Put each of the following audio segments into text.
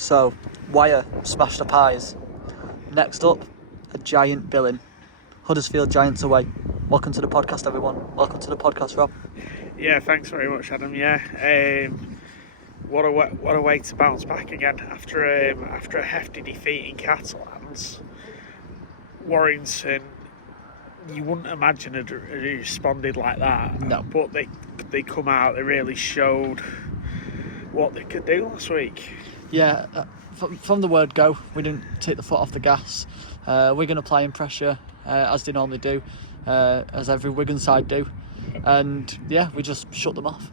So, Wire smashed the pies. Next up, a giant billing. Huddersfield Giants away. Welcome to the podcast, everyone. Welcome to the podcast, Rob. Yeah, thanks very much, Adam. Yeah, what a way to bounce back again after a hefty defeat in Catalans. Warrington, you wouldn't imagine had responded like that. No. But they come out. They really showed what they could do last week. Yeah, from the word go, we didn't take the foot off the gas. Wigan applying pressure, as they normally do, as every Wigan side do. And yeah, we just shut them off.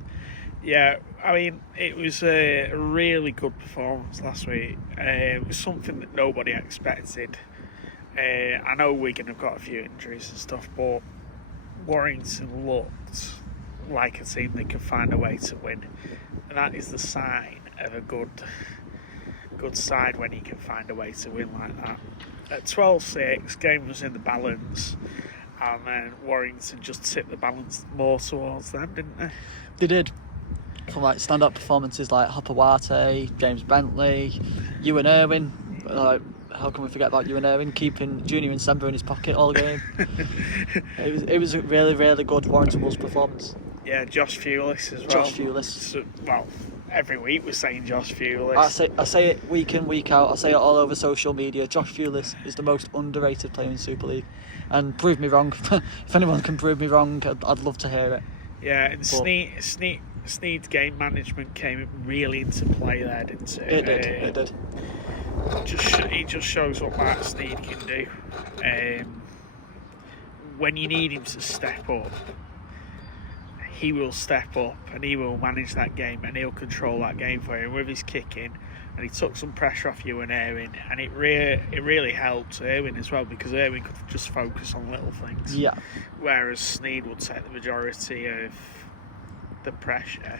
Yeah, I mean, it was a really good performance last week. It was something that nobody expected. I know Wigan have got a few injuries and stuff, but Warrington looked like a team that could find a way to win. And that is the sign of a good side when you can find a way to win like that. At 12-6, game was in the balance, and then Warrington just tipped the balance more towards them, didn't they? They did. From like stand-up performances like Hopawate, James Bentley, Ewan Irwin. How can we forget about Ewan Irwin keeping Junior Nsemba in his pocket all game? It was a really, really good Warrington Wolves performance. Yeah, Josh Thewlis as well. Josh Thewlis. So, well, every week we're saying Josh Thewlis. I say it week in, week out. I say it all over social media. Josh Thewlis is the most underrated player in Super League. And prove me wrong. If anyone can prove me wrong, I'd love to hear it. Yeah, and Sneed's game management came really into play there, didn't it? It did. He just shows what Mark Sneed can do. When you need him to step up, he will step up and he will manage that game and he'll control that game for you with his kicking. And he took some pressure off Ewan Irwin, and it really helped Irwin as well, because Irwin could just focus on little things. Yeah. Whereas Sneed would take the majority of the pressure.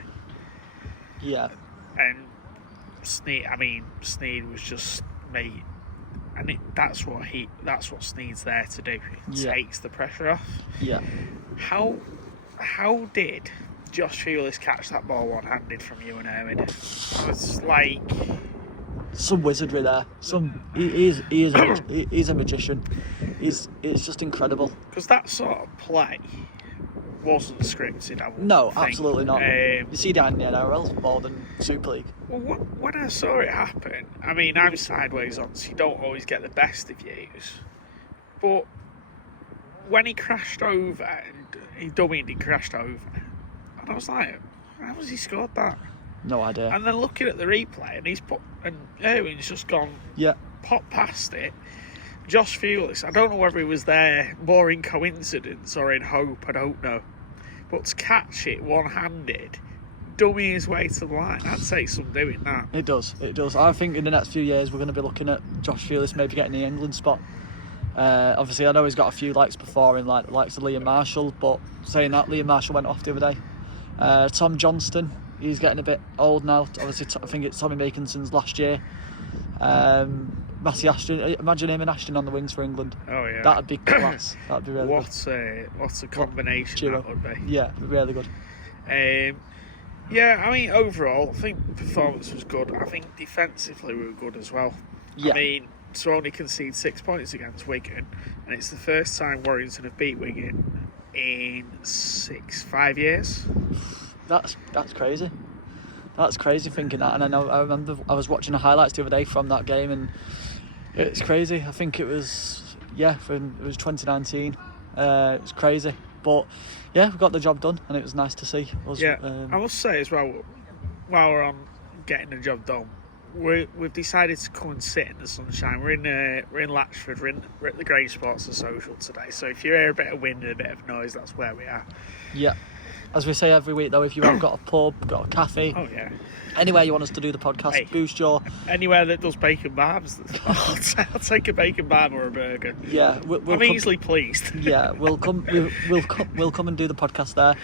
Yeah. And Sneed was just me, and that's what Sneed's there to do. He takes the pressure off. Yeah. How did Josh Thewlis catch that ball one-handed from Ewan Irwin? It's like some wizardry there. He's a magician. It's just incredible. Because that sort of play wasn't scripted. No, think. Absolutely not. You see that in the NRL more than Super League. Well, when I saw it happen, I mean, I'm sideways on, so you don't always get the best of views. But when he crashed over, and he dummied, he crashed over, and I was like, how has he scored that? No idea. And then looking at the replay, and Irwin's just gone, popped past it. Josh Thewlis, I don't know whether he was there more in coincidence or in hope, I don't know. But to catch it one-handed, dummy his way to the line, that takes some doing, that. It does. I think in the next few years we're going to be looking at Josh Thewlis maybe getting the England spot. Obviously, I know he's got a few likes before in like the likes of Liam Marshall, but saying that, Liam Marshall went off the other day. Tom Johnston, he's getting a bit old now. Obviously, I think it's Tommy Makinson's last year. Matty Ashton, imagine him and Ashton on the wings for England. Oh yeah, that'd be class. That'd be really good. What a combination that would be. Yeah, really good. Yeah, I mean, overall, I think the performance was good. I think defensively we were good as well. Yeah. I mean, to only concede 6 points against Wigan, and it's the first time Warrington have beat Wigan in 5 years. That's crazy. That's crazy thinking that. And I remember I was watching the highlights the other day from that game, and it's crazy. I think it was 2019. It was crazy, but yeah, we got the job done, and it was nice to see. I must say as well, while we're on getting the job done, we've decided to come and sit in the sunshine. We're in Latchford. We're at the Grey Sports and Social today. So if you hear a bit of wind and a bit of noise, that's where we are. Yeah. As we say every week, though, if you have got a pub, got a cafe, anywhere you want us to do the podcast, boost your... Anywhere that does bacon barbs, I'll take a bacon barb or a burger. Yeah, I'm easily pleased. Yeah, we'll come and do the podcast there.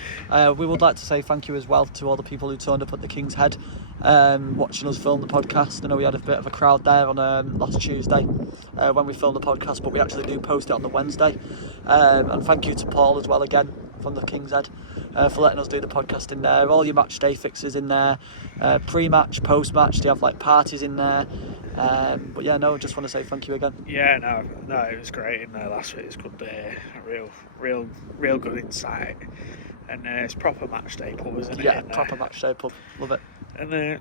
We would like to say thank you as well to all the people who turned up at the King's Head, watching us film the podcast. I know we had a bit of a crowd there on last Tuesday when we filmed the podcast, but we actually do post it on the Wednesday. And thank you to Paul as well again from the King's Head, for letting us do the podcast in there. All your match day fixes in there, pre-match, post-match. They have like parties in there. But yeah, no, just want to say thank you again. Yeah, no, it was great in there last week. It's good, real good insight, and it's proper match day pub, isn't it? Yeah, proper match day pub. Love it. And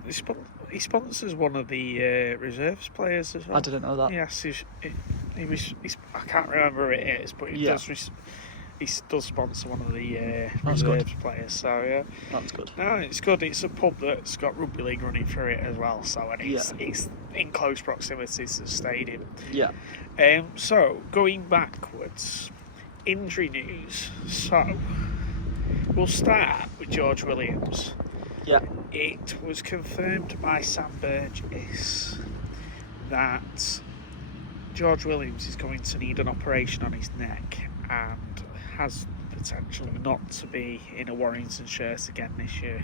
he sponsors one of the reserves players as well. I didn't know that. Yes, I can't remember who it is, but he does sponsor one of the reserves players. So yeah, that's good. No, it's good. It's a pub that's got rugby league running through it as well. So it's in close proximity to the stadium. Yeah. So going backwards, injury news. So we'll start with George Williams. Yeah. It was confirmed by Sam Burgess that George Williams is going to need an operation on his neck and has potential not to be in a Warrington shirt again this year.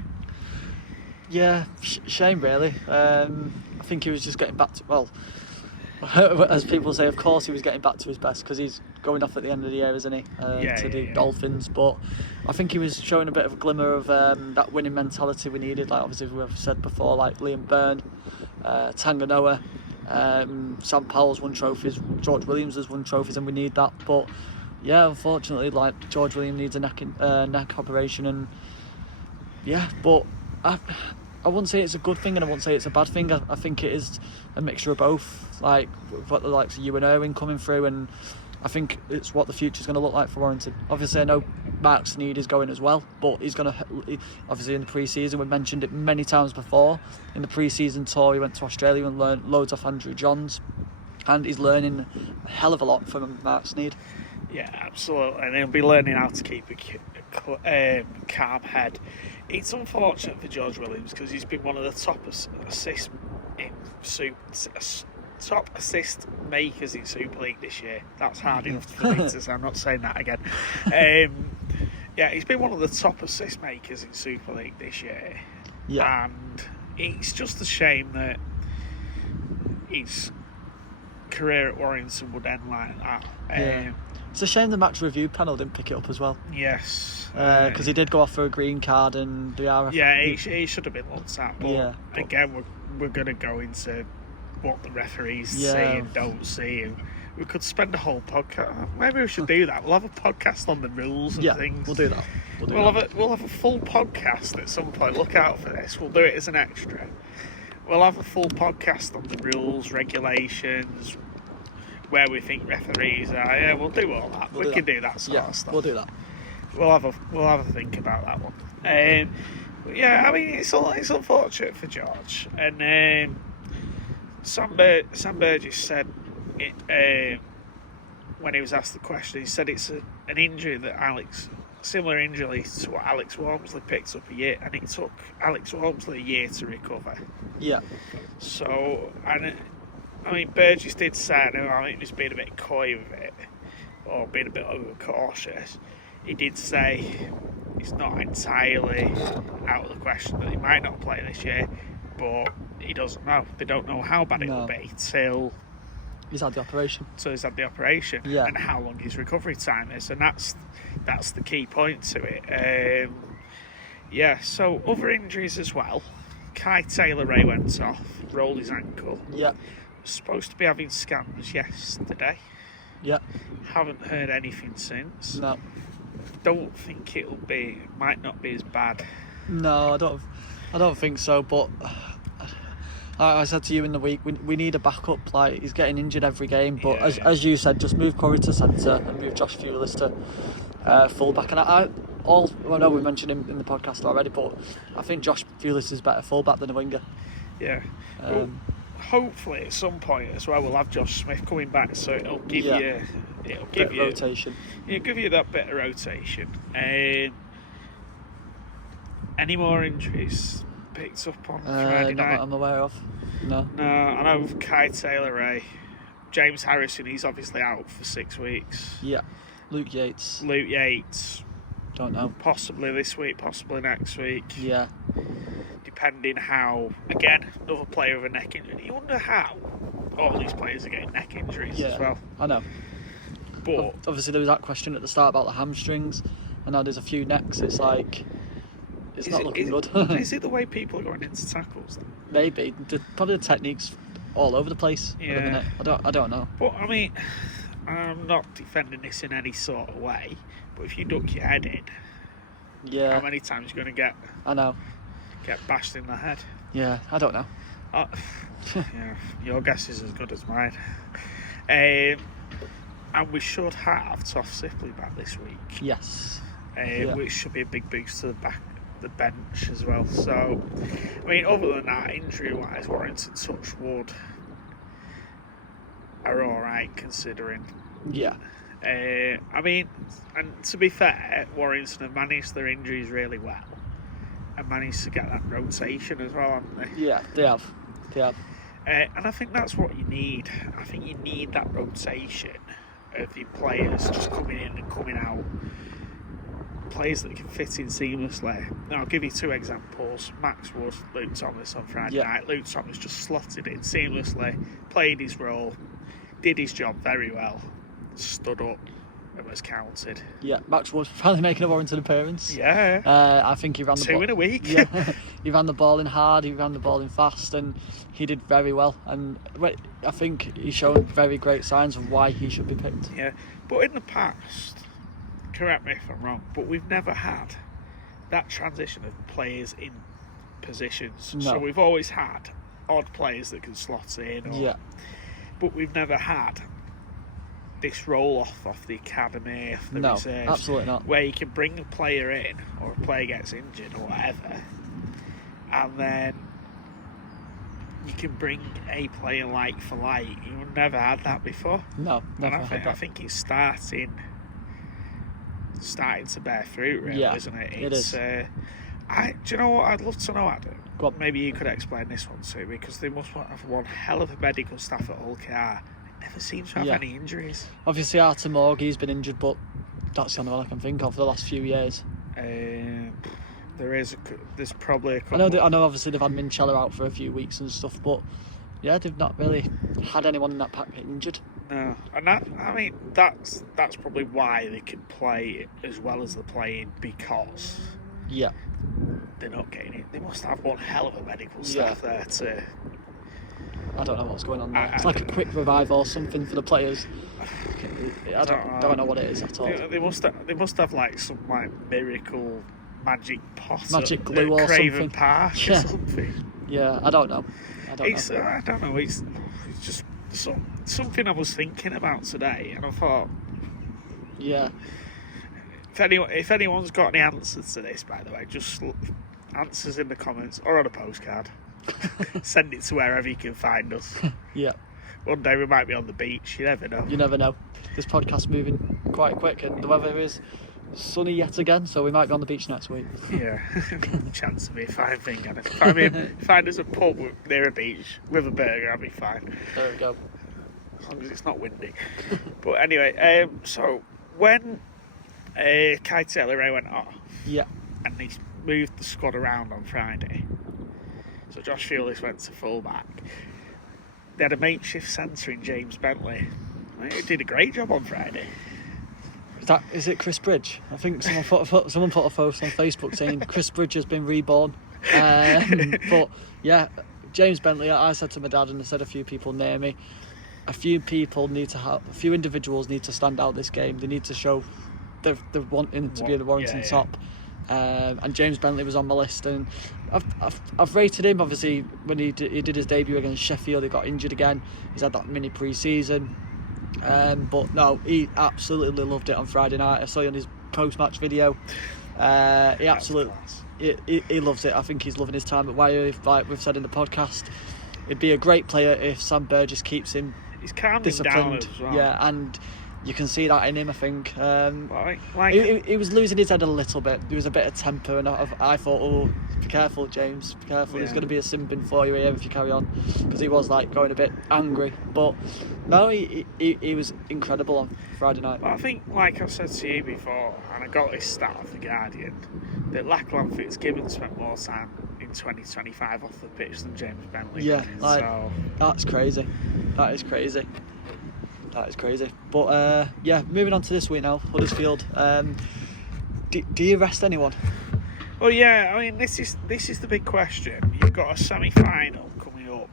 Yeah, shame really. I think he was just getting back to, well, as people say, of course he was getting back to his best because he's going off at the end of the year, isn't he, to the Dolphins. But I think he was showing a bit of a glimmer of that winning mentality we needed. Like obviously we've said before, like Liam Byrne, Tanganoa, Sam Powell's won trophies, George Williams has won trophies, and we need that. But yeah, unfortunately, like George Williams needs a neck operation, and yeah, but I wouldn't say it's a good thing and I wouldn't say it's a bad thing. I think it is a mixture of both. Like we've got the likes of Ewan Irwin coming through, and I think it's what the future's going to look like for Warrington. Obviously, I know Mark Sneed is going as well, but he's going to, obviously in the pre-season, we mentioned it many times before. In the pre-season tour, he went to Australia and learned loads off Andrew Johns, and he's learning a hell of a lot from Mark Sneed. Yeah, absolutely, and he'll be learning how to keep a calm head. It's unfortunate for George Williams because he's been one of the top assist makers in Super League this year. That's hard enough for me to say. I'm not saying that again. Yeah, he's been one of the top assist makers in Super League this year. Yeah, and it's just a shame that his career at Warrington would end like that. Yeah. It's a shame the match review panel didn't pick it up as well. Yes. Because he did go off for a green card and the RF. Yeah, he should have been looked at. But again, we're going to go into what the referees see and don't see. And we could spend a whole podcast. Maybe we should do that. We'll have a podcast on the rules and things. We'll do that. We'll have a full podcast at some point. Look out for this. We'll do it as an extra. We'll have a full podcast on the rules, regulations, where we think referees are. Yeah, we'll do all that. We can do that sort of stuff. We'll do that. We'll have a think about that one. Yeah, I mean it's unfortunate for George. And Sam Burgess said it, when he was asked the question, he said it's an injury that similar injury to what Alex Walmsley picked up a year, and it took Alex Walmsley a year to recover. Yeah. So I mean, Burgess did say, I think he was being a bit coy with it, or being a bit overcautious. He did say it's not entirely out of the question that he might not play this year, but he doesn't know. They don't know how bad it will be till he's had the operation. And how long his recovery time is, and that's the key point to it. So other injuries as well. Kai Taylor-Ray went off, rolled his ankle. Yeah. Supposed to be having scans yesterday. Yeah. Haven't heard anything since. No. Don't think might not be as bad. No, I don't think so. But I said to you in the week, we need a backup. Like he's getting injured every game. But as you said, just move Corey to centre and move Josh Thewlis to fullback. And I know we mentioned him in the podcast already, but I think Josh Thewlis is better fullback than a winger. Yeah. Hopefully at some point as well we'll have Josh Smith coming back, so it'll give you rotation. It'll give you that bit of rotation. Any more injuries picked up on Friday night? That I'm aware of. No, I know Kai Taylor-Ray, James Harrison, he's obviously out for 6 weeks. Yeah. Luke Yates, don't know, possibly this week, possibly next week. Yeah. Depending how, again, another player with a neck injury. You wonder how all these players are getting neck injuries as well. I know. But obviously there was that question at the start about the hamstrings. and now there's a few necks. It's like it's not looking good. Is it the way people are going into tackles then? Maybe probably the techniques all over the place. At the minute. I don't know. But I mean, I'm not defending this in any sort of way. But if you duck your head in, how many times are you going to get? I know. Get bashed in the head. Yeah, I don't know. Yeah, your guess is as good as mine. And we should have Toff Sipley back this week. Yes. Which should be a big boost to the bench as well. So, I mean, other than that, injury-wise, Warrington, touch wood, are all right considering. Yeah. I mean, and to be fair, Warrington have managed their injuries really well and managed to get that rotation as well, haven't they? Yeah, they have. And I think that's what you need. I think you need that rotation of the players just coming in and coming out. Players that can fit in seamlessly. Now, I'll give you two examples. Max Wood, Luke Thomas on Friday night. Luke Thomas just slotted in seamlessly, played his role, did his job very well, stood up and was counted. Yeah, Max Wood finally making a Warrington appearance. Yeah. I think he ran the ball. 2 in a week. Yeah, he ran the ball in hard, he ran the ball in fast, and he did very well. And I think he's shown very great signs of why he should be picked. Yeah, but in the past, correct me if I'm wrong, but we've never had that transition of players in positions. No. So we've always had odd players that can slot in. But we've never had this roll off the academy, off the reserves. Absolutely not. Where you can bring a player in, or a player gets injured or whatever, and then you can bring a player like for like. You've never had that before. No, never had that. I think it's starting to bear fruit, really, isn't it? It is. Do you know what I'd love to know, Adam? Go on. Maybe you could explain this one to me, because they must have one hell of a medical staff at Hull KR. It never seems to have any injuries. Obviously, Artem Morgie's been injured, but that's the only one I can think of for the last few years. There's probably a couple. I know. Obviously, they've had Minchella out for a few weeks and stuff, but yeah, they've not really had anyone in that pack get injured. No, and that's probably why they can play as well as they're playing, because they're not getting it. They must have one hell of a medical staff there to. I don't know what's going on there. It's like a quick revive or something for the players. I don't know what it is at all. They must have like some like miracle magic pot, magic glue or Craven something. Park or something. Yeah, I don't know. I don't know. It's just something I was thinking about today, and I thought, if anyone's got any answers to this, by the way, just answers in the comments or on a postcard. Send it to wherever you can find us. Yeah. One day we might be on the beach. You never know. You never know. This podcast's moving quite quick, and the weather is sunny yet again, so we might be on the beach next week. Yeah. Chance of me a fine thing. And find us a pub near a beach with a burger, I'll be fine. There we go. As long as it's not windy. But anyway, so when Kai Taylor went off, and he moved the squad around on Friday, so Josh Thewlis went to fullback. They had a makeshift centre in James Bentley. He did a great job on Friday. Is it Chris Bridge? I think someone put a post on Facebook saying Chris Bridge has been reborn. But yeah, James Bentley. I said to my dad, and I said a few people near me. A few individuals need to stand out this game. They need to show they're wanting to be in the Warrington top. And James Bentley was on my list, and I've rated him. Obviously, when he did his debut against Sheffield, he got injured again. He's had that mini pre-season, but no, he absolutely loved it on Friday night. I saw you on his post-match video. He absolutely he loves it. I think he's loving his time at Wire. Like we've said in the podcast, he'd be a great player if Sam Burgess keeps him disciplined. Down as well. Yeah, and you can see that in him, I think. He was losing his head a little bit. There was a bit of temper, and I thought, oh, be careful, James, be careful. There's going to be a simbin for you here if you carry on, because he was like going a bit angry. But no, he was incredible on Friday night. But I think, like I said to you before, and I got this stat off The Guardian, that Lachlan Fitzgibbon spent more time in 2025 off the pitch than James Bentley. Yeah, so that's crazy. That is crazy. But moving on to this week now, Huddersfield. Do you rest anyone? Well, yeah. I mean, this is the big question. You've got a semi-final coming up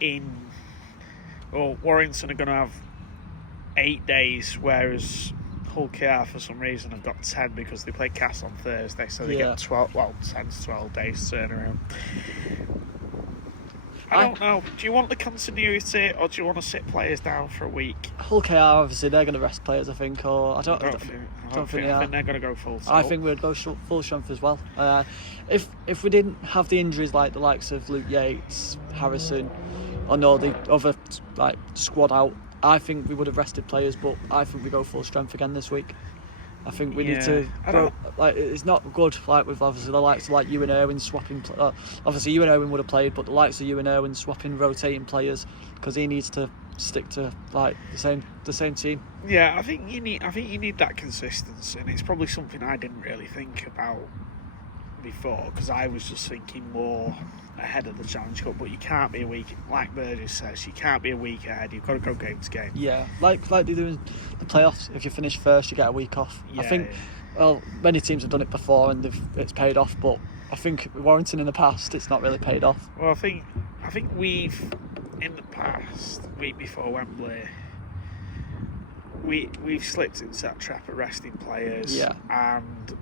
in. Well, Warrington are going to have 8 days, whereas Hull KR for some reason have got 10 because they play Cass on Thursday, so they get 12. Well, 10 to 12 days to turn around. I don't know. Do you want the continuity, or do you want to sit players down for a week? Hull KR, obviously, they're going to rest players, I think, or I don't think I think they're going to go full tilt. I think we'd go full strength as well. If we didn't have the injuries like the likes of Luke Yates, Harrison, or no, the other like squad out, I think we would have rested players, but I think we go full strength again this week. I think we need to go, like, it's not good like with obviously the likes of like Ewan Irwin swapping. Obviously Ewan Irwin would have played, but the likes of Ewan Irwin swapping, rotating players, because he needs to stick to like the same team. Yeah, I think you need that consistency, and it's probably something I didn't really think about before, because I was just thinking more ahead of the Challenge Cup. But you can't be a week, like Burgess says, you can't be a week ahead. You've got to go game to game. Yeah, like they do in the playoffs. If you finish first, you get a week off. Yeah, I think. Well, many teams have done it before and it's paid off, but I think Warrington in the past, it's not really paid off. Well, I think we've in the past, week before Wembley, we've slipped into that trap of resting players. Yeah. And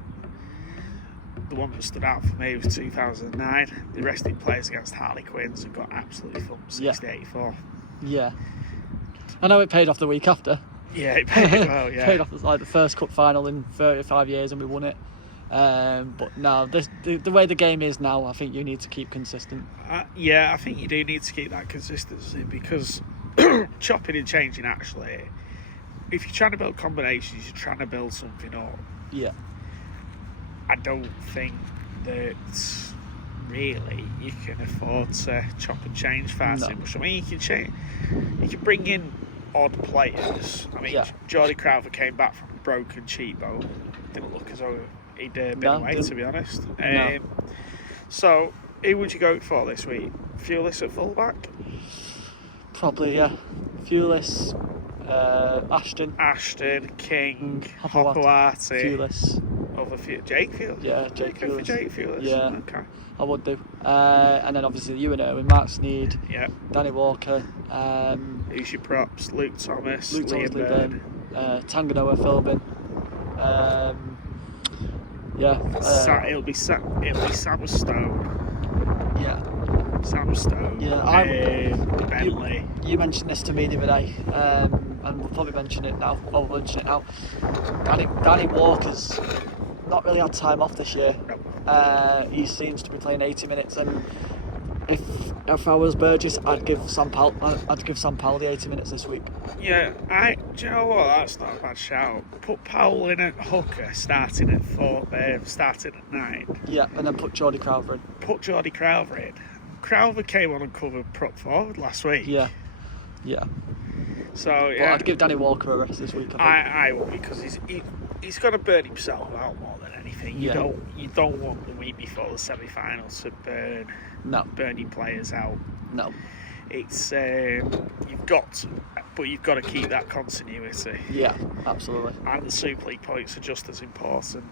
the one that stood out for me was 2009. The resting players against Harlequins and got absolutely thumped 60-84. Yeah. I know it paid off the week after. Yeah, it paid well, yeah. Paid off as like the first cup final in 35 years and we won it. But no, the way the game is now, I think you need to keep consistent. Yeah, I think you do need to keep that consistency, because chopping and changing, actually, if you're trying to build combinations, you're trying to build something up. Yeah. I don't think that really you can afford to chop and change far too much. I mean, you can bring in odd players. I mean, Jordy Crowther came back from a broken cheekbone. Didn't look as though he'd been away, to be honest. So, who would you go for this week? Thewlis at fullback? Probably, yeah. Thewlis, Ashton, King, Hopoate. Thewlis. Over Jake Thewlis? Yeah, Jake Thewlis. For Jake Thewlis? Yeah, okay. I would do. And then obviously Ewan Irwin, Mark Sneed, Danny Walker. Who's your props? Luke Thomas, Liam Bird, Tanganoa, Philbin. It'll be Sam Stone. Yeah. Sam Stone. Yeah, Bentley. You mentioned this to me the other day, and we'll probably mention it now. I'll mention it now. Danny Walker's not really had time off this year. He seems to be playing 80 minutes, and if I was Burgess, I'd give Sam Powell the 80 minutes this week. Yeah, do you know what? That's not a bad shout. Put Powell in at hooker, starting at 9. Yeah, and then put Jordy Crowther in. Put Jordy Crowther in. Crowther came on and covered prop forward last week. Yeah. So But I'd give Danny Walker a rest this week. I will, because he's got to burn himself out more than anything. You don't want the week before the semi-finals to burn your players out. No. It's you've got to keep that continuity. Yeah, absolutely. And the Super League points are just as important.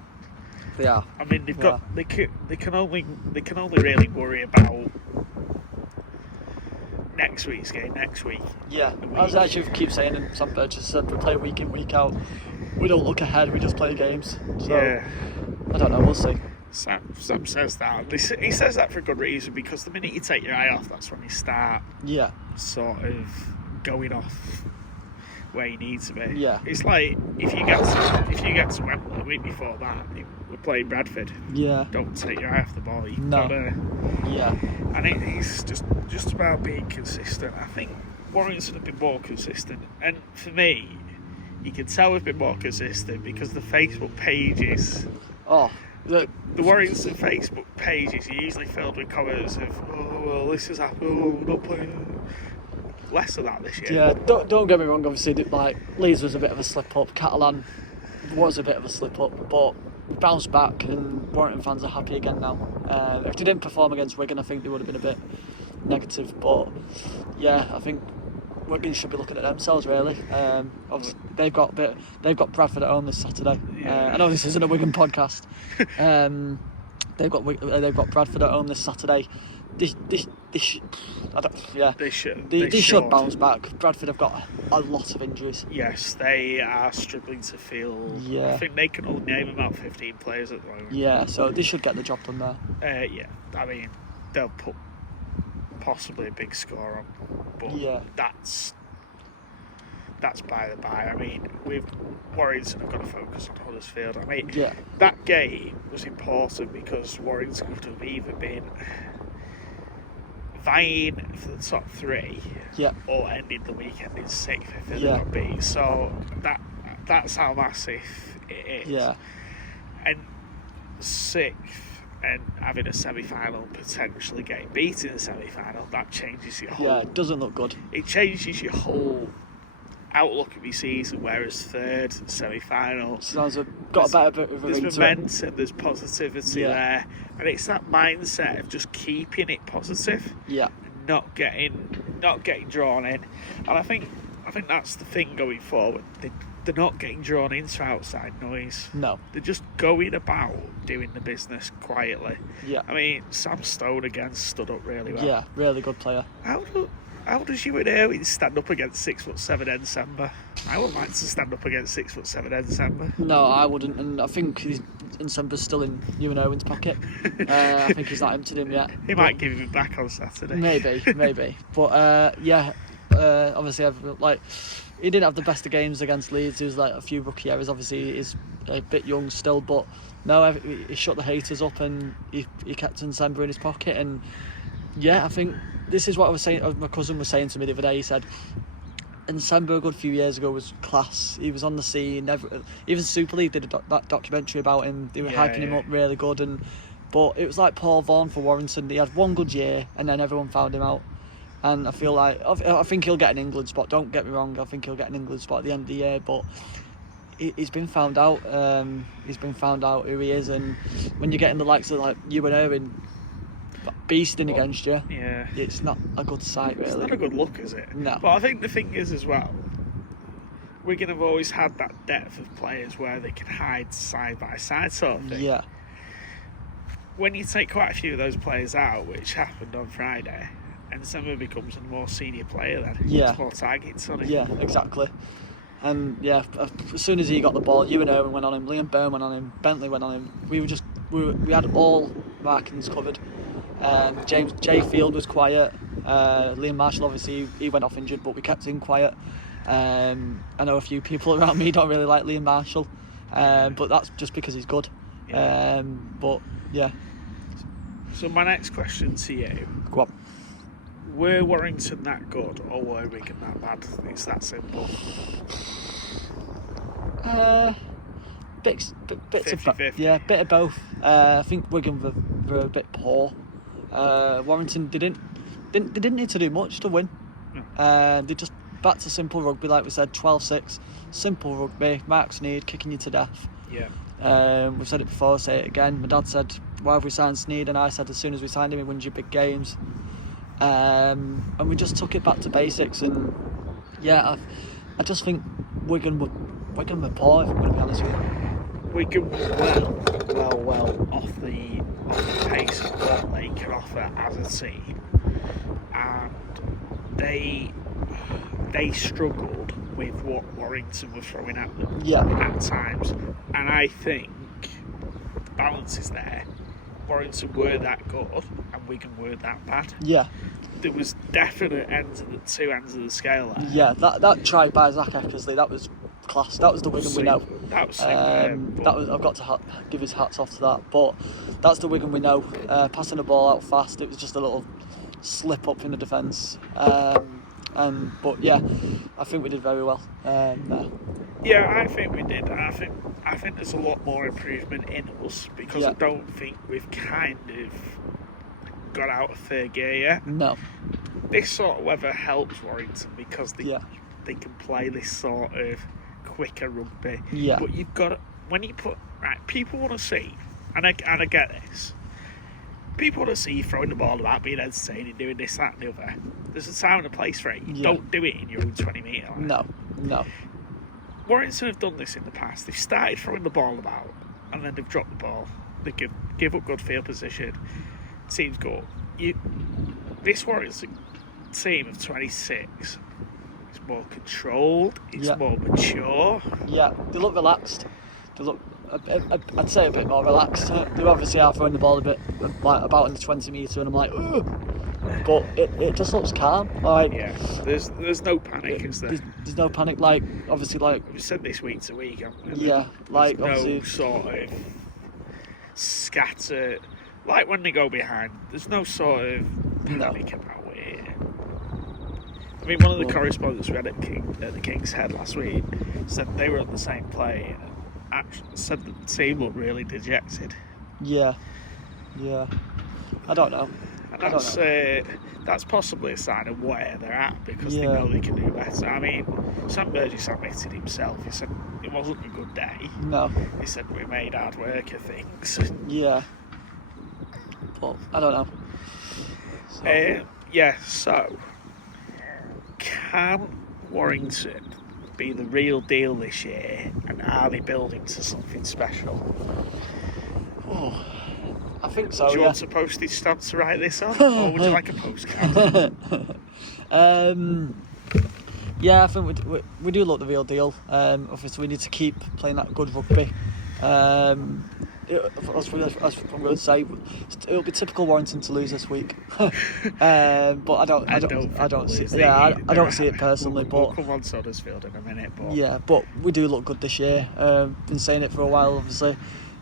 Yeah. I mean, they can only really worry about next week's game next week. Yeah, as I actually keep saying, and Sam Burgess said, we play week in, week out. We don't look ahead, we just play games. So, I don't know, we'll see. Sam says that. He says that for a good reason, because the minute you take your eye off, that's when you start sort of going off where you need to be. Yeah. It's like if you get to Wembley the week before that, we're playing Bradford. Yeah. Don't take your eye off the ball. You've got to. Yeah. And it's just about being consistent. I think Warrington have been more consistent, and for me, you can tell we've been more consistent because the Facebook pages. The Warrington Facebook pages are usually filled with comments of, "Oh well, this has happened. Oh, we're not playing." Less of that this year. Yeah, don't get me wrong. Obviously, like Leeds was a bit of a slip up. Catalan was a bit of a slip up, but we bounced back, and Warrington fans are happy again now. If they didn't perform against Wigan, I think they would have been a bit negative. But yeah, I think Wigan should be looking at themselves really. Obviously they've got Bradford at home this Saturday. I know this isn't a Wigan podcast. They've got Bradford at home this Saturday. They should bounce back. Bradford have got a lot of injuries. Yes, they are struggling to field. I think they can only name about 15 players at the moment. Yeah, so they should get the job done there. I mean, they'll put possibly a big score on, but that's by the by. I mean, with Warrington have got to focus on Huddersfield. I mean, that game was important because Warrington could have either been vying for the top 3 or ended the weekend in 6th if they got beat. So that's how massive it is. Yeah. And 6th and having a semi-final, potentially getting beat in the semi-final, that changes your whole... Yeah, it doesn't look good. It changes your whole outlook of your season, whereas 3rd, semi-final... Sounds got a better bit of a ring to it. There's momentum, there's positivity there, and it's that mindset of just keeping it positive, and not getting drawn in. And I think that's the thing going forward. They're not getting drawn into outside noise. No. They're just going about doing the business quietly. Yeah. I mean, Sam Stone again stood up really well. Yeah, really good player. How does Ewan Irwin stand up against 6'7" Nsemba? I would like to stand up against 6'7" Nsemba. No, I wouldn't, and I think Nsemba's still in Ewan Irwin's pocket. I think he's not emptied him yet. He might give him back on Saturday. Maybe. But obviously, he didn't have the best of games against Leeds. There was a few rookie errors. Obviously, he's a bit young still, but no, he shut the haters up and he kept Nsemba in his pocket. And I think this is what I was saying. My cousin was saying to me the other day. He said Nsemba a good few years ago was class. He was on the scene. Even Super League did that documentary about him. They were hyping him up really good. But it was like Paul Vaughan for Warrington. He had one good year and then everyone found him out. And I feel like I think he'll get an England spot. Don't get me wrong. I think he'll get an England spot at the end of the year. But he's been found out. He's been found out who he is. And when you're getting the likes of Ewan Irwin beasting against you, it's not a good sight, really. It's not a good look, is it? No. But I think the thing is as well, Wigan have always had that depth of players where they can hide side by side sort of thing. Yeah. When you take quite a few of those players out, which happened on Friday, and Nsemba becomes a more senior player then. Yeah. More targets on him. Yeah, exactly. And as soon as he got the ball, Ewan Irwin went on him, Liam Byrne went on him, Bentley went on him. We had all markings covered. Jay Field was quiet. Liam Marshall, obviously, he went off injured, but we kept him quiet. I know a few people around me don't really like Liam Marshall, but that's just because he's good. So my next question to you. Go on. Were Warrington that good or were Wigan that bad? It's that simple. Bits of both. Yeah, bit of both. I think Wigan were a bit poor. Warrington didn't need to do much to win. They just back to simple rugby, like we said, 12-6, simple rugby. Mark Sneed kicking you to death. Yeah. We've said it before, say it again. My dad said, "Why have we signed Sneed?" And I said, as soon as we signed him, he wins you big games. And we just took it back to basics. And I just think Wigan were poor, if I'm going to be honest with you. Wigan were well off the pace of what they can offer as a team, and they struggled with what Warrington were throwing at them at times. And I think the balance is there. Warrington were that good and Wigan were that bad. Yeah. There was definite two ends of the scale there. Yeah, that try by Zach Eckersley, that was class. That was the Wigan we know. That was superb. I've got to give his hats off to that. But that's the Wigan we know. Passing the ball out fast, it was just a little slip up in the defence. But I think we did very well there. Yeah, I think we did. I think there's a lot more improvement in us because I don't think we've kind of got out of third gear yet. No. This sort of weather helps Warrington because they can play this sort of quicker rugby. Yeah. But you've got to, when you put people want to see, and I get this. People want to see you throwing the ball about, being entertaining, doing this, that, and the other. There's a time and a place for it. You don't do it in your own 20-metre line. No. Warrington have done this in the past. They've started throwing the ball about, and then they've dropped the ball. They give up good field position. Teams go. This Warrington team of 26 is more controlled. It's more mature. Yeah, they look relaxed. They look, I'd say, a bit more relaxed. They obviously are throwing the ball a bit like about in the 20-metre, and I'm like, ugh. But it just looks calm. Like, yeah, there's no panic, is there? There's no panic. Like, obviously, like we've said this week to week, haven't we? Yeah, like there's obviously no sort of scatter. Like when they go behind, there's no sort of panic about it. I mean, one of the correspondents we had at the King's Head last week said they were on the same play and actually said that the team looked really dejected. Yeah. I don't know. And that's possibly a sign of where they're at, because they know they can do better. I mean, Sam Burgess admitted himself. He said it wasn't a good day. No. He said we made hard work of things. Yeah. But I don't know. So can Warrington be the real deal this year, and are they building to something special? Oh, I think so. Do you want a postage stamp to write this on, or would you like a postcard? Yeah, I think we do look the real deal. Obviously, we need to keep playing that good rugby. As I'm going to say, it'll be typical Warrington to lose this week. But I don't see. Yeah, I don't see it personally. We'll but come on to Huddersfield in a minute. But yeah, but we do look good this year. Been saying it for a while, obviously.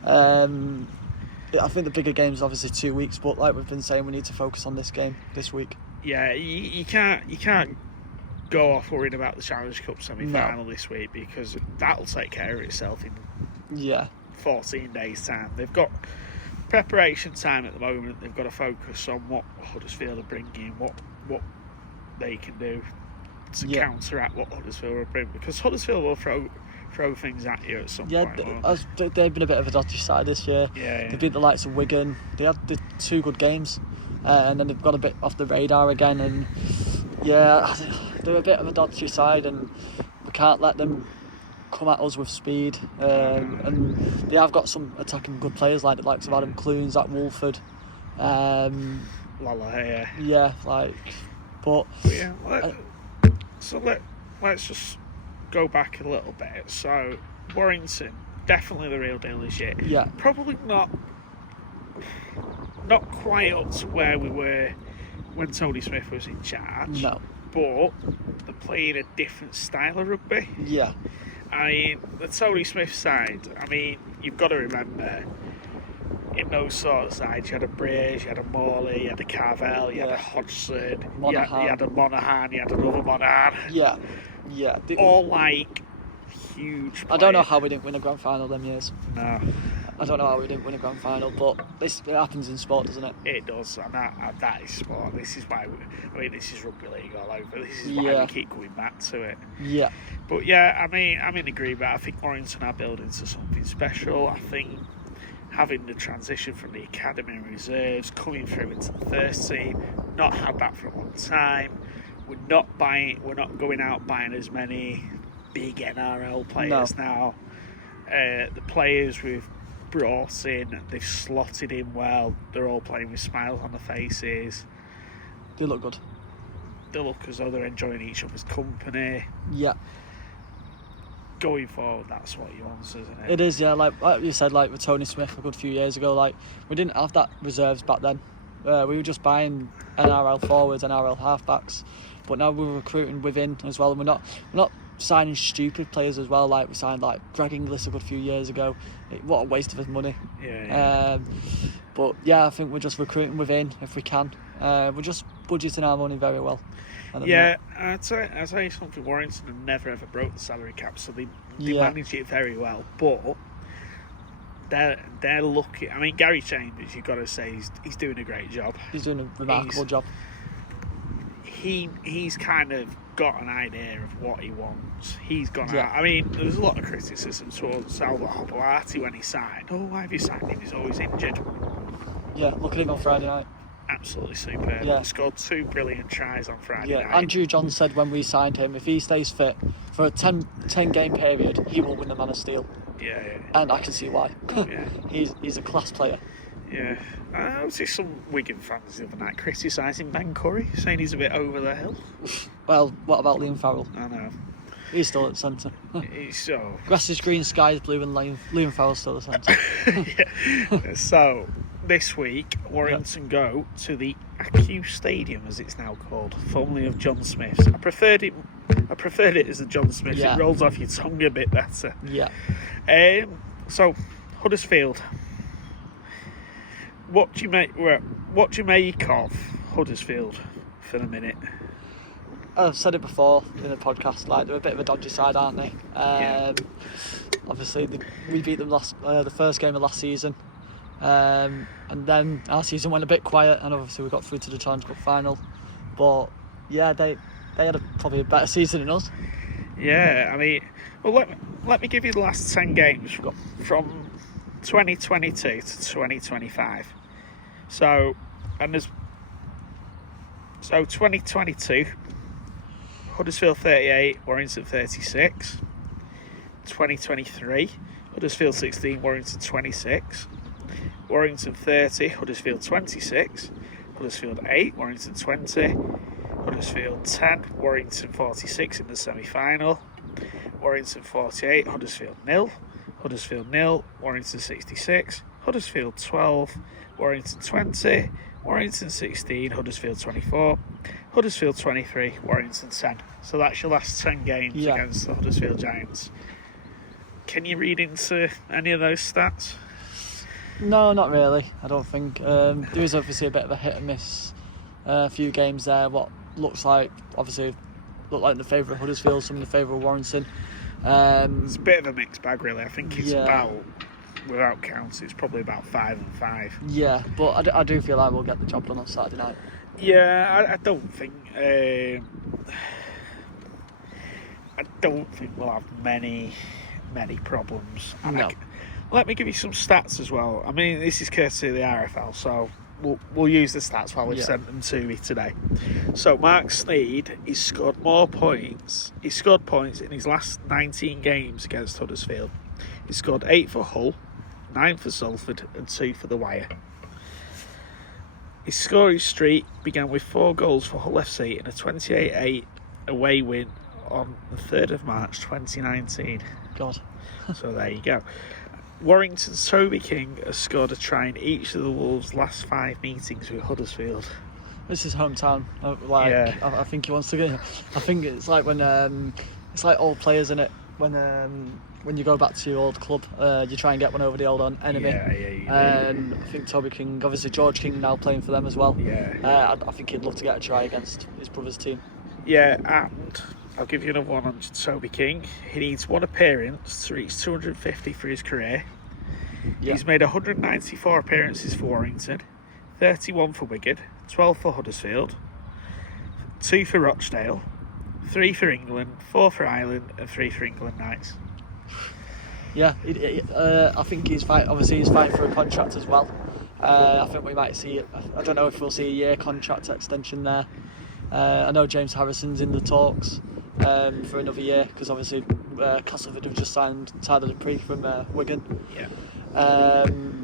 I think the bigger game's obviously 2 weeks, but like we've been saying, we need to focus on this game this week. Yeah, you can't go off worrying about the Challenge Cup semi-final this week, because that'll take care of itself in 14 days' time. They've got preparation time at the moment. They've got to focus on what Huddersfield are bringing, what they can do to counteract what Huddersfield will bring, because Huddersfield will throw things at you at some point. They've been a bit of a dodgy side this year. They beat the likes of Wigan. They had 2 good games, and then they've got a bit off the radar again. And they're a bit of a dodgy side, and we can't let them come at us with speed. And they have got some attacking good players, like the likes of Adam Clunes at Wolford. Let's just go back a little bit. So Warrington, definitely the real deal this year. Yeah. Probably not quite up to where we were when Tony Smith was in charge. No. But they're playing a different style of rugby. Yeah. I mean, the Tony Smith side, I mean, you've got to remember, in those sort of sides, you had a Braze, you had a Morley, you had a Carvel, you had a Hodgson, you had a Monaghan, you had another Monaghan. Yeah. All like huge players. I don't know how we didn't win a grand final them years. No. I don't know how we didn't win a grand final, but it happens in sport, doesn't it? It does, and that is sport. This is why this is rugby league all over. This is why we keep going back to it. Yeah. But yeah, I mean, I'm in agreement. I think Warrington are building to something special. I think having the transition from the academy and reserves coming through into the first team, not had that for a long time. We're not going out buying as many big NRL players now. The players we've brought in, they've slotted in well. They're all playing with smiles on their faces. They look good. They look as though they're enjoying each other's company. Yeah. Going forward, that's what you want, isn't it? It is, yeah. Like you said, like with Tony Smith a good few years ago, like we didn't have that reserves back then. We were just buying NRL forwards, NRL halfbacks, but now we're recruiting within as well, and we're not signing stupid players as well. Like we signed like Greg Inglis a good few years ago. What a waste of his money. But yeah, I think we're just recruiting within if we can. We're just budgeting our money very well. I'd say something. Warrington have never ever broke the salary cap, so they manage it very well. But they're lucky. I mean, Gary Chambers, you've got to say he's doing a great job. He's doing a remarkable job. He's kind of got an idea of what he wants. He's gone out. I mean, there was a lot of criticism towards Salva Hopelati when he signed. Oh, why have you signed him? He's always injured. Yeah, look at him on Friday night. absolutely superb. Yeah. He scored 2 brilliant tries on Friday Yeah, night. Andrew John said when we signed him, if he stays fit for a 10 game period, he will win the Man of Steel. Yeah. And I can see why. Yeah. He's a class player. Yeah. I see some Wigan fans the other night criticising Ben Curry, saying he's a bit over the hill. Well, what about Liam Farrell? I know. He's still at the centre. He's so... Grass is green, sky is blue, and Liam Farrell's still at the centre. Yeah. So, this week, Warrington go to the AQ Stadium, as it's now called, formerly of John Smith's. I preferred it as the John Smith's. Yeah. It rolls off your tongue a bit better. Yeah. So, Huddersfield. What do you make of Huddersfield for the minute? I've said it before in the podcast, like they're a bit of a dodgy side, aren't they? Obviously, we beat them the first game of last season, and then our season went a bit quiet, and obviously we got through to the Challenge Cup final. But yeah, they had probably a better season than us. Yeah, I mean, well, let me give you the last 10 games from 2022 to 2025. So 2022. Huddersfield 38, Warrington 36. 2023, Huddersfield 16, Warrington 26. Warrington 30, Huddersfield 26. Huddersfield 8, Warrington 20. Huddersfield 10, Warrington 46 in the semi-final. Warrington 48, Huddersfield 0. Huddersfield 0, Warrington 66. Huddersfield 12, Warrington 20. Warrington 16, Huddersfield 24. Huddersfield 23, Warrington 10. So that's your last 10 games against the Huddersfield Giants. Can you read into any of those stats? No, not really. I don't think. There is obviously a bit of a hit and miss. A few games there. What looks like, obviously, look like in the favour of Huddersfield, some in the favour of Warrington. It's a bit of a mixed bag, really. I think it's about, without counts, it's probably about 5 and 5. Yeah, but I do feel like we'll get the job done on Saturday night. Yeah, I don't think we'll have many problems. No. Let me give you some stats as well. I mean, this is courtesy of the RFL, so we'll use the stats while we've sent them to me today. So Mark Sneed, he's scored more points. He scored points in his last 19 games against Huddersfield. He scored 8 for Hull, 9 for Salford, and 2 for the Wire. His scoring streak began with 4 goals for Hull FC in a 28-8 away win on the 3rd of March 2019. God. So there you go. Warrington's Toby King has scored a try in each of the Wolves' last 5 meetings with Huddersfield. This is hometown. I think he wants to get. I think it's like when it's like old players, in it. When you go back to your old club, you try and get one over the old enemy. I think Toby King, obviously George King now playing for them as well. I think he'd love to get a try against his brother's team. Yeah, and I'll give you another one on Toby King. He needs 1 appearance to reach 250 for his career. He's made 194 appearances for Warrington, 31 for Wigan, 12 for Huddersfield, 2 for Rochdale, 3 for England, 4 for Ireland, and 3 for England Knights. Yeah, I think he's fighting. Obviously, he's fighting for a contract as well. I think we might see it. I don't know if we'll see a year contract extension there. I know James Harrison's in the talks for another year, because obviously Castleford have just signed Tyler Dupree from Wigan.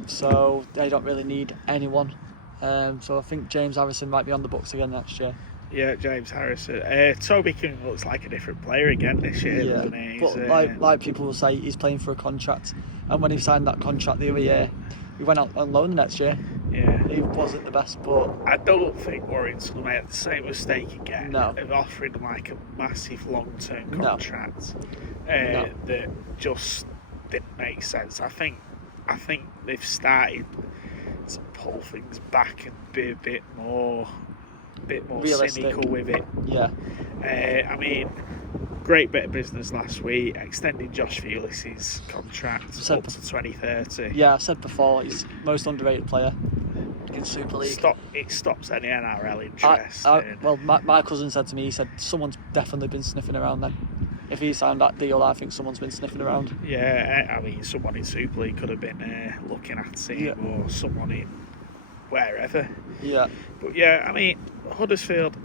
So they don't really need anyone. So I think James Harrison might be on the books again next year. Yeah, James Harrison. Toby King looks like a different player again this year, doesn't he? But like people will say, he's playing for a contract, and when he signed that contract the other year, he went out on loan the next year. Yeah, he wasn't the best, but I don't think Warrington will make the same mistake again of offering like a massive long-term contract that just didn't make sense. I think they've started to pull things back and be a bit more realistic, cynical with it. I mean, great bit of business last week, extending Josh Thewlis' contract up to 2030. Yeah, I've said before, he's most underrated player in Super League. It stops any NRL interest. Well, my cousin said to me, he said someone's definitely been sniffing around then. If he signed that deal, I think someone's been sniffing around. Yeah, I mean, someone in Super League could have been looking at him, or someone in wherever. Yeah. But yeah, I mean, Huddersfield,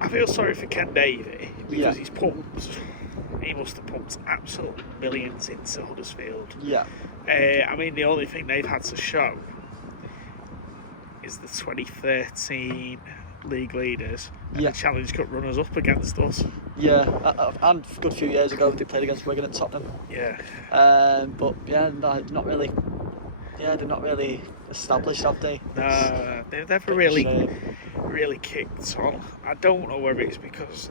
I feel sorry for Ken Davey because he must have pumped absolute millions into Huddersfield. Yeah. I mean, the only thing they've had to show is the 2013 league leaders and the Challenge Cup runners-up against us. Yeah, and a good few years ago they played against Wigan at Tottenham. Yeah. But yeah, not really. Yeah, they're not really established, have they? No, they've never really kicked on. I don't know whether it's because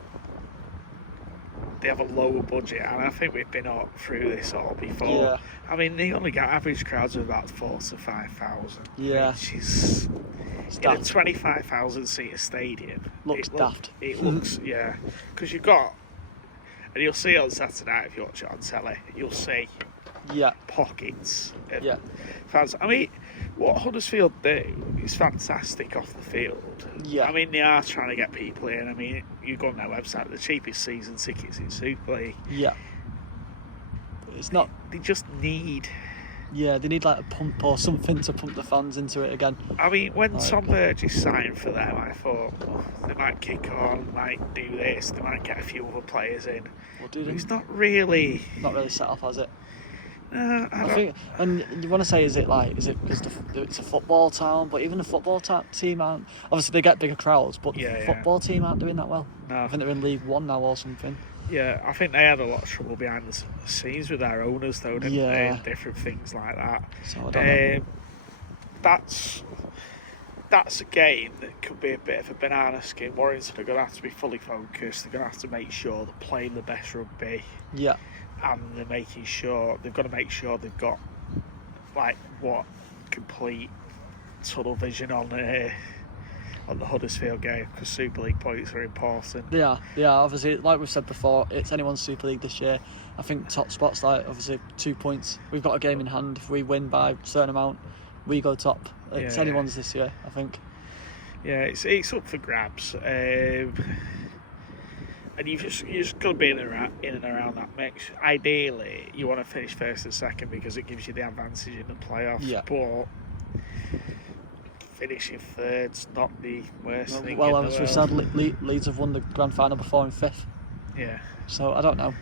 they have a lower budget, and I think we've been through this all before. Yeah. I mean, they only got average crowds of about 4,000 to 5,000. Yeah. Which is in a 25,000 seat stadium. Looks daft. It looks, yeah, because you've got, and you'll see on Saturday night if you watch it on telly, you'll see pockets of fans. I mean, what Huddersfield do is fantastic off the field. Yeah. I mean, they are trying to get people in. I mean, you go on their website, the cheapest season tickets in Super League. Yeah. It's not. They just need. Yeah, they need like a pump or something to pump the fans into it again. I mean, when Tom Burgess signed for them, I thought they might kick on, might do this, they might get a few other players in. But it's not really set off, has it? I think, and you want to say, is it because it's a football town? But even the football team aren't. Obviously, they get bigger crowds, but the football team aren't doing that well. No. I think they're in League One now or something. Yeah, I think they had a lot of trouble behind the scenes with their owners, though, didn't they? And different things like that. So I don't know. That's a game that could be a bit of a banana skin. Warrington are going to have to be fully focused. They're going to have to make sure they're playing the best rugby. Yeah. And they're making sure they've got to make sure they've got complete tunnel vision on the Huddersfield game, because Super League points are important. Yeah. Obviously, like we've said before, it's anyone's Super League this year. I think top spots, like obviously 2 points. We've got a game in hand. If we win by a certain amount, we go top. It's anyone's this year, I think. Yeah, it's up for grabs. And you've just got to be in and around that mix. Ideally, you want to finish first and second because it gives you the advantage in the playoffs. Yeah. But finishing third's not the worst thing. Well, as we've said, Leeds have won the grand final before in fifth. Yeah. So I don't know,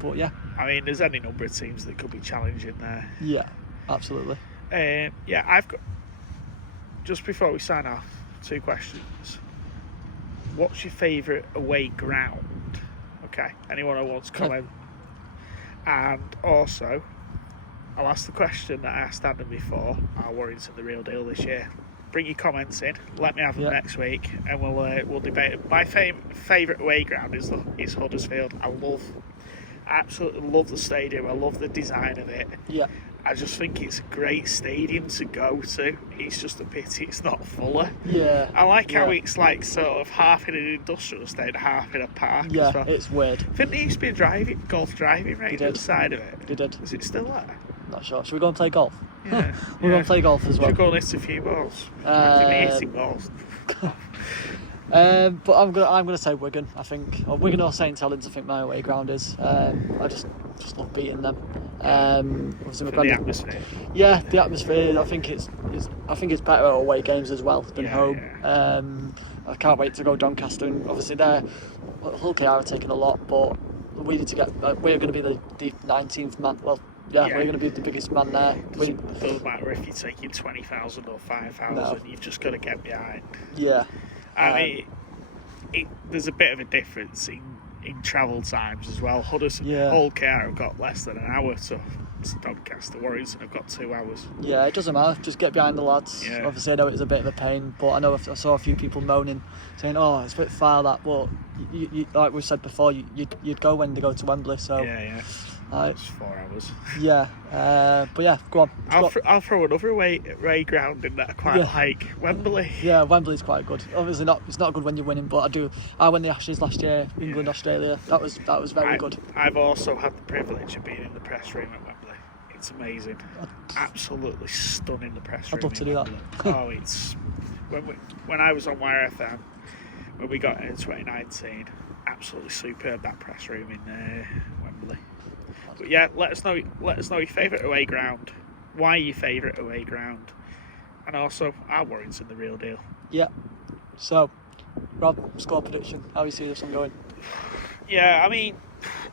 but yeah. I mean, there's any number of teams that could be challenging there. Yeah, absolutely. I've got, just before we sign off, 2 questions. What's your favourite away ground? Okay, anyone who wants to comment. And also, I'll ask the question that I asked Adam before. Are Warrington the real deal this year? Bring your comments in. Let me have them next week, and we'll debate it. My favourite away ground is Huddersfield. I absolutely love the stadium. I love the design of it. Yeah. I just think it's a great stadium to go to. It's just a pity it's not fuller. Yeah. I like how it's like sort of half in an industrial estate, half in a park. Yeah, as well. it's weird. I think there used to be a golf driving range on the side of it. They did. Is it still there? Not sure. Should we go and play golf? Yeah. We're going to play golf as well. Should we go and hit a few balls? Hitting balls. But I'm gonna say Wigan. I think Wigan or St Helens. I think my away ground is. I just love beating them. The atmosphere. Yeah, the atmosphere. I think it's better at away games as well than home. I can't wait to go Doncaster. And obviously, Hull KR are taking a lot, but we need to get. We're going to be the 19th man. Well. Yeah, we're going to be the biggest man there. It doesn't matter if you're taking 20,000 or 5,000. No. You've just got to get behind. Yeah. I mean, there's a bit of a difference in travel times as well. Hull KR have got less than an hour to Doncaster. Warrington have got 2 hours. Yeah, it doesn't matter. Just get behind the lads. Yeah. Obviously, I know it's a bit of a pain, but I know I saw a few people moaning, saying, "Oh, it's a bit far that." But you, like we said before, you'd go when they go to Wembley. So yeah. It's 4 hours. Yeah, but yeah, go on. I'll throw another away ground in that I quite like. Wembley. Yeah, Wembley's quite good. Obviously, it's not good when you're winning, but I won the Ashes last year, England, Australia. That was very good. I've also had the privilege of being in the press room at Wembley. It's amazing. Absolutely stunning, the press room. I'd love to do that. Oh, it's when I was on Wire FM when we got in 2019. Absolutely superb, that press room in Wembley. But yeah, let us know your favourite away ground. Why your favourite away ground? And also, are Warrington the real deal? Yeah. So, Rob, score prediction. How you see this one going? Yeah, I mean,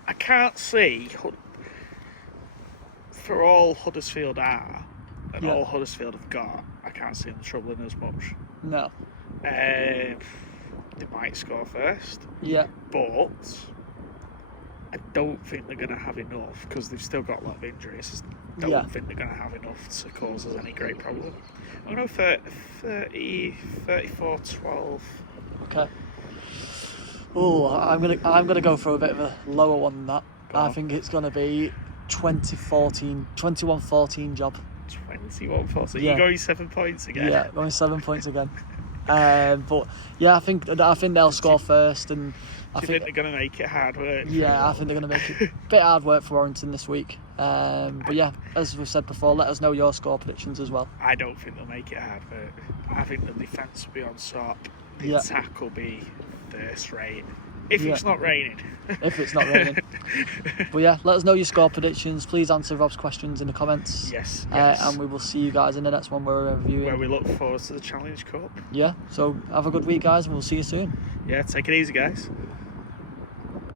I can't see, for all Huddersfield are, and all Huddersfield have got, I can't see them troubling as much. No. They might score first. Yeah. But I don't think they're going to have enough, because they've still got a lot of injuries. I don't think they're going to have enough to cause us any great problem. I'm going to go 34-12. Okay. Oh, I'm gonna go for a bit of a lower one than that. I think it's gonna be 21-14 job. 21-14. Yeah. You're going 7 points again. Yeah, going 7 points again. But yeah, I think they'll score first, and I think they're going to make it hard work. Yeah, I think they're going to make it a bit hard work for Warrington this week. But yeah, as we've said before, let us know your score predictions as well. I don't think they'll make it hard work. I think the defence will be on top. The attack will be first rate. If it's not raining. If it's not raining. But yeah, let us know your score predictions. Please answer Rob's questions in the comments. Yes. And we will see you guys in the next one where we're reviewing. Where we look forward to the Challenge Cup. Yeah, so have a good week, guys, and we'll see you soon. Yeah, take it easy, guys.